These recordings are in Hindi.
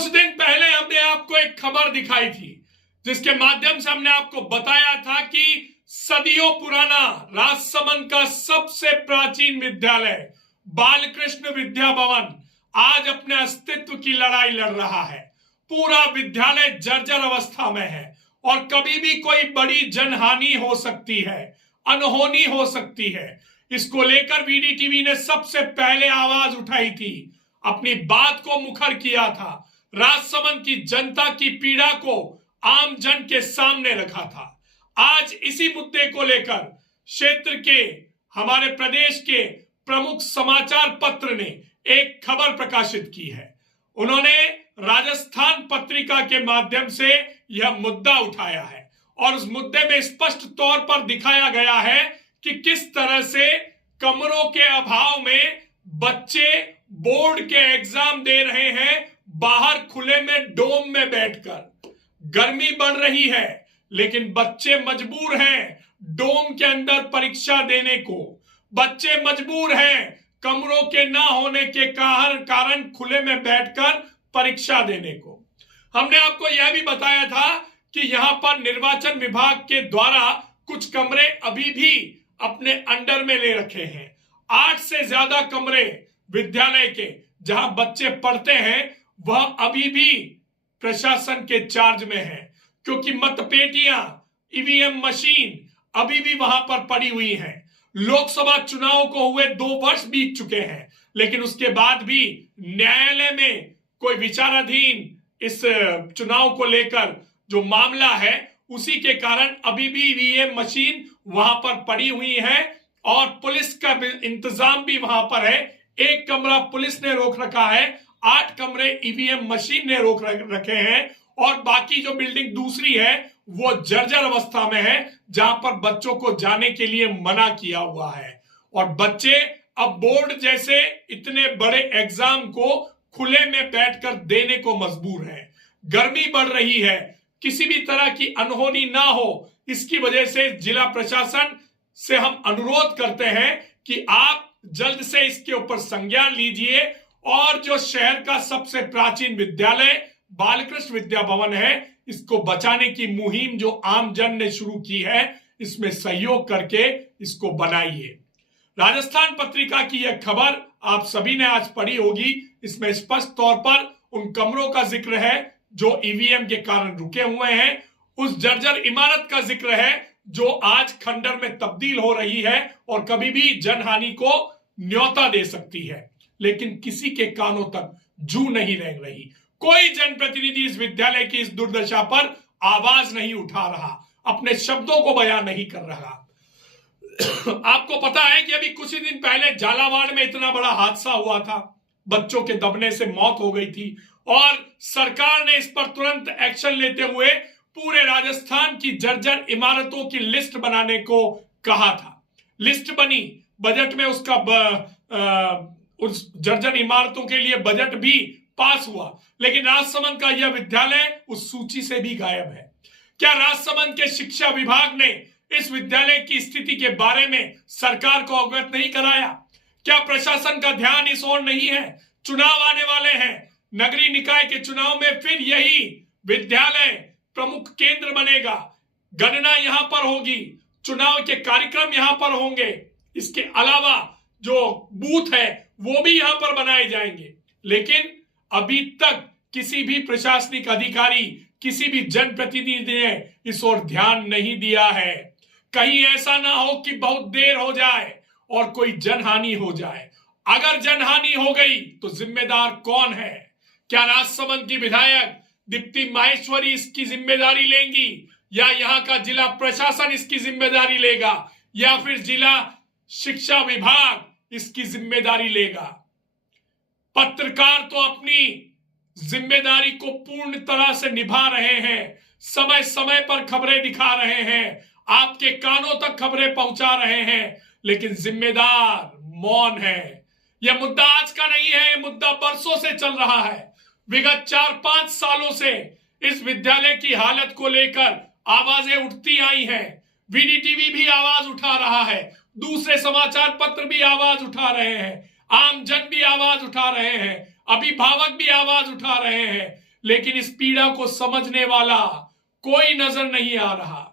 कुछ दिन पहले हमने आपको एक खबर दिखाई थी जिसके माध्यम से हमने आपको बताया था कि सदियों पुराना राजसमंद का सबसे प्राचीन विद्यालय बालकृष्ण विद्या भवन आज अपने अस्तित्व की लड़ाई लड़ रहा है। पूरा विद्यालय जर्जर अवस्था में है और कभी भी कोई बड़ी जनहानि हो सकती है, अनहोनी हो सकती है। इसको लेकर वीडीटीवी ने सबसे पहले आवाज उठाई थी, अपनी बात को मुखर किया था, राजसमंद की जनता की पीड़ा को आम जन के सामने रखा था। आज इसी मुद्दे को लेकर क्षेत्र के हमारे प्रदेश के प्रमुख समाचार पत्र ने एक खबर प्रकाशित की है। उन्होंने राजस्थान पत्रिका के माध्यम से यह मुद्दा उठाया है और उस मुद्दे में स्पष्ट तौर पर दिखाया गया है कि किस तरह से कमरों के अभाव में बच्चे बोर्ड के एग्जाम दे रहे हैं, बाहर खुले में डोम में बैठकर। गर्मी बढ़ रही है लेकिन बच्चे मजबूर हैं डोम के अंदर परीक्षा देने को। बच्चे मजबूर हैं कमरों के ना होने के कारण खुले में बैठकर परीक्षा देने को। हमने आपको यह भी बताया था कि यहां पर निर्वाचन विभाग के द्वारा कुछ कमरे अभी भी अपने अंडर में ले रखे हैं। 8 से ज्यादा कमरे विद्यालय के जहां बच्चे पढ़ते हैं वह अभी भी प्रशासन के चार्ज में है, क्योंकि मतपेटियां, ईवीएम मशीन अभी भी वहां पर पड़ी हुई हैं। लोकसभा चुनाव को हुए 2 वर्ष बीत चुके हैं लेकिन उसके बाद भी न्यायालय में कोई विचाराधीन इस चुनाव को लेकर जो मामला है उसी के कारण अभी भी ईवीएम मशीन वहां पर पड़ी हुई है और पुलिस का इंतजाम भी वहां पर है। 1 कमरा पुलिस ने रोक रखा है, 8 कमरे ईवीएम मशीन ने रोक रखे हैं और बाकी जो बिल्डिंग दूसरी है वो जर्जर अवस्था में है जहां पर बच्चों को जाने के लिए मना किया हुआ है। और बच्चे अब बोर्ड जैसे इतने बड़े एग्जाम को खुले में बैठकर देने को मजबूर हैं। गर्मी बढ़ रही है, किसी भी तरह की अनहोनी ना हो इसकी वजह से जिला प्रशासन से हम अनुरोध करते हैं कि आप जल्द से इसके ऊपर संज्ञान लीजिए और जो शहर का सबसे प्राचीन विद्यालय बालकृष्ण विद्या भवन है इसको बचाने की मुहिम जो आम जन ने शुरू की है इसमें सहयोग करके इसको बनाइए। राजस्थान पत्रिका की यह खबर आप सभी ने आज पढ़ी होगी। इसमें स्पष्ट तौर पर उन कमरों का जिक्र है जो ईवीएम के कारण रुके हुए हैं, उस जर्जर इमारत का जिक्र है जो आज खंडर में तब्दील हो रही है और कभी भी जनहानि को न्योता दे सकती है, लेकिन किसी के कानों तक जू नहीं रेंग रही। कोई जनप्रतिनिधि इस विद्यालय की इस दुर्दशा पर आवाज नहीं उठा रहा, अपने शब्दों को बयान नहीं कर रहा। आपको पता है कि अभी कुछ ही दिन पहले झालावाड़ में इतना बड़ा हादसा हुआ था, बच्चों के दबने से मौत हो गई थी और सरकार ने इस पर तुरंत एक्शन लेते हुए पूरे राजस्थान की जर्जर इमारतों की लिस्ट बनाने को कहा था। लिस्ट बनी, बजट में उसका उस जर्जर इमारतों के लिए बजट भी पास हुआ, लेकिन राजसमंद का यह विद्यालय उस सूची से भी गायब है। क्या राजसमंद के शिक्षा विभाग ने इस विद्यालय की स्थिति के बारे में सरकार को अवगत नहीं कराया? क्या प्रशासन का ध्यान इस ओर नहीं है? चुनाव आने वाले हैं, नगरीय निकाय के चुनाव में फिर यही विद्यालय प्रमुख केंद्र बनेगा, गणना यहां पर होगी, चुनाव के कार्यक्रम यहां पर होंगे, इसके अलावा जो बूथ है वो भी यहां पर बनाए जाएंगे। लेकिन अभी तक किसी भी प्रशासनिक अधिकारी, किसी भी जनप्रतिनिधि ने इस ओर ध्यान नहीं दिया है। कहीं ऐसा ना हो कि बहुत देर हो जाए और कोई जनहानि हो जाए। अगर जनहानि हो गई तो जिम्मेदार कौन है? क्या राजसमंद की विधायक दीप्ति माहेश्वरी इसकी जिम्मेदारी लेंगी या यहाँ का जिला प्रशासन इसकी जिम्मेदारी लेगा या फिर जिला शिक्षा विभाग इसकी जिम्मेदारी लेगा? पत्रकार तो अपनी जिम्मेदारी को पूर्ण तरह से निभा रहे हैं, समय समय पर खबरें दिखा रहे हैं, आपके कानों तक खबरें पहुंचा रहे हैं, लेकिन जिम्मेदार मौन है। यह मुद्दा आज का नहीं है, यह मुद्दा बरसों से चल रहा है। विगत 4-5 सालों से इस विद्यालय की हालत को लेकर आवाजें उठती आई हैं। वीडीटीवी भी आवाज उठा रहा है, दूसरे समाचार पत्र भी आवाज उठा रहे हैं, आम जन भी आवाज उठा रहे हैं, अभिभावक भी आवाज उठा रहे हैं, लेकिन इस पीड़ा को समझने वाला कोई नजर नहीं आ रहा।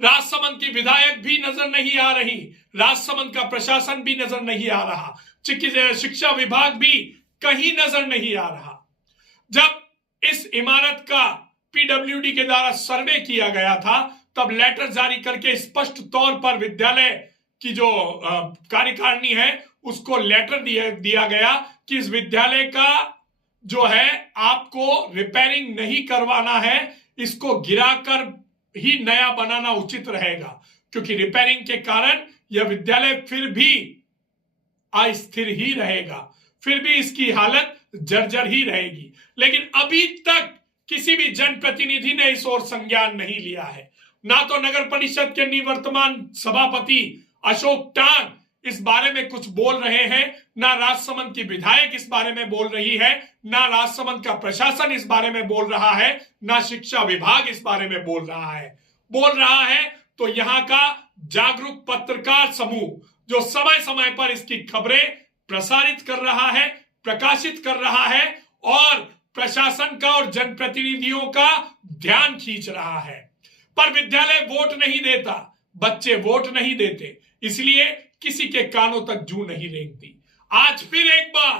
राजसमंद की विधायक भी नजर नहीं आ रही, राजसमंद का प्रशासन भी नजर नहीं आ रहा, शिक्षा विभाग भी कहीं नजर नहीं आ रहा। जब इस इमारत का पीडब्ल्यूडी के द्वारा सर्वे किया गया था, तब लेटर जारी करके स्पष्ट तौर पर विद्यालय की जो कार्यकारिणी है उसको लेटर दिया गया कि इस विद्यालय का जो है आपको रिपेयरिंग नहीं करवाना है, इसको गिराकर ही नया बनाना उचित रहेगा, क्योंकि रिपेयरिंग के कारण यह विद्यालय फिर भी अस्थिर ही रहेगा, फिर भी इसकी हालत जर्जर ही रहेगी। लेकिन अभी तक किसी भी जनप्रतिनिधि ने इस ओर संज्ञान नहीं लिया है। ना तो नगर परिषद के निवर्तमान सभापति अशोक टांग इस बारे में कुछ बोल रहे हैं, ना राजसमंद की विधायक इस बारे में बोल रही है, ना राजसमंद का प्रशासन इस बारे में बोल रहा है, ना शिक्षा विभाग इस बारे में बोल रहा है तो यहाँ का जागरूक पत्रकार समूह जो समय समय पर इसकी खबरें प्रसारित कर रहा है, प्रकाशित कर रहा है और प्रशासन का और जनप्रतिनिधियों का ध्यान खींच रहा है। पर विद्यालय वोट नहीं देता, बच्चे वोट नहीं देते, इसलिए किसी के कानों तक जू नहीं रेंगती। आज फिर एक बार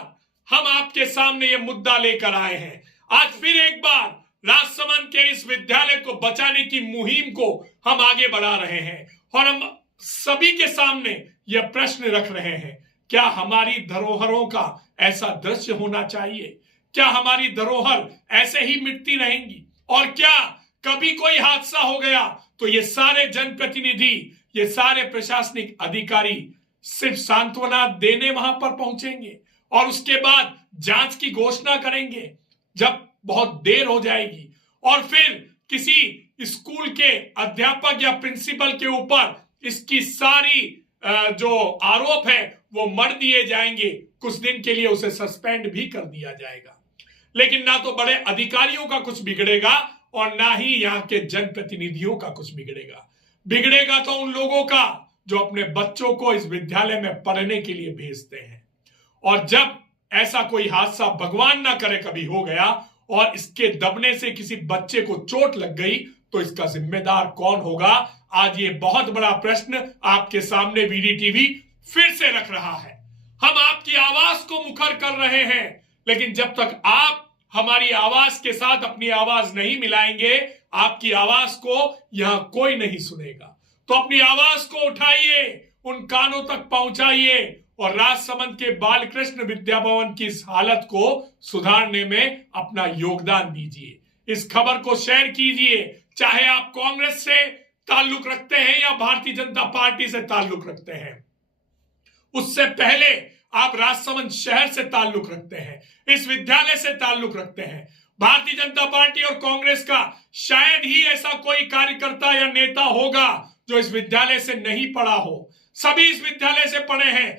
हम आपके सामने ये मुद्दा लेकर आए हैं। आज फिर एक बार राजसमंद के इस विद्यालय को बचाने की मुहिम को हम आगे बढ़ा रहे हैं और हम सभी के सामने यह प्रश्न रख रहे हैं, क्या हमारी धरोहरों का ऐसा दृश्य होना चाहिए? क्या हमारी धरोहर ऐसे ही मिटती रहेंगी? और क्या कभी कोई हादसा हो गया तो ये सारे जनप्रतिनिधि, ये सारे प्रशासनिक अधिकारी सिर्फ सांत्वना देने वहां पर पहुंचेंगे और उसके बाद जांच की घोषणा करेंगे जब बहुत देर हो जाएगी, और फिर किसी स्कूल के अध्यापक या प्रिंसिपल के ऊपर इसकी सारी जो आरोप है वो मर दिए जाएंगे, कुछ दिन के लिए उसे सस्पेंड भी कर दिया जाएगा। लेकिन ना तो बड़े अधिकारियों का कुछ बिगड़ेगा और ना ही यहाँ के जनप्रतिनिधियों का कुछ बिगड़ेगा तो उन लोगों का जो अपने बच्चों को इस विद्यालय में पढ़ने के लिए भेजते हैं। और जब ऐसा कोई हादसा भगवान ना करे कभी हो गया और इसके दबने से किसी बच्चे को चोट लग गई तो इसका जिम्मेदार कौन होगा? आज ये बहुत बड़ा प्रश्न आपके सामने वीडीटीवी फिर से रख रहा है। हम आपकी आवाज को मुखर कर रहे हैं, लेकिन जब तक आप हमारी आवाज के साथ अपनी आवाज नहीं मिलाएंगे, आपकी आवाज को यहां कोई नहीं सुनेगा। तो अपनी आवाज को उठाइए, उन कानों तक पहुंचाइए और राजसमंद के बालकृष्ण विद्या भवन की इस हालत को सुधारने में अपना योगदान दीजिए। इस खबर को शेयर कीजिए, चाहे आप कांग्रेस से ताल्लुक रखते हैं या भारतीय जनता पार्टी से ताल्लुक रखते हैं। उससे पहले आप राजसमंद शहर से ताल्लुक रखते हैं, इस विद्यालय से ताल्लुक रखते हैं। भारतीय जनता पार्टी और कांग्रेस का शायद ही ऐसा कोई कार्यकर्ता या नेता होगा जो इस विद्यालय से नहीं पढ़ा हो। सभी इस विद्यालय से पढ़े हैं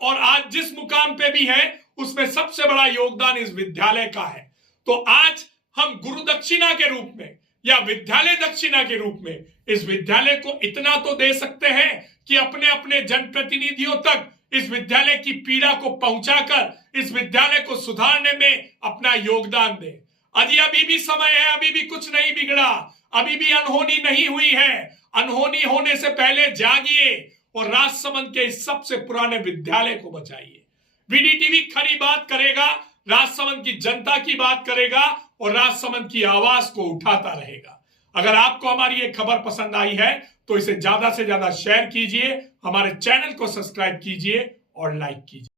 और आज जिस मुकाम पे भी है उसमें सबसे बड़ा योगदान इस विद्यालय का है। तो आज हम गुरु दक्षिणा के रूप में या विद्यालय दक्षिणा के रूप में इस विद्यालय को इतना तो दे सकते हैं कि अपने अपने जनप्रतिनिधियों तक इस विद्यालय की पीड़ा को पहुंचाकर इस विद्यालय को सुधारने में अपना योगदान दें। अभी भी समय है, अभी भी कुछ नहीं बिगड़ा, अभी भी अनहोनी नहीं हुई है। अनहोनी होने से पहले जागिए और राजसमंद के इस सबसे पुराने विद्यालय को बचाइए। वीडीटीवी खरी बात करेगा, राजसमंद की जनता की बात करेगा और राजसमंद की आवाज को उठाता रहेगा। अगर आपको हमारी ये खबर पसंद आई है तो इसे ज्यादा से ज्यादा शेयर कीजिए, हमारे चैनल को सब्सक्राइब कीजिए और लाइक कीजिए।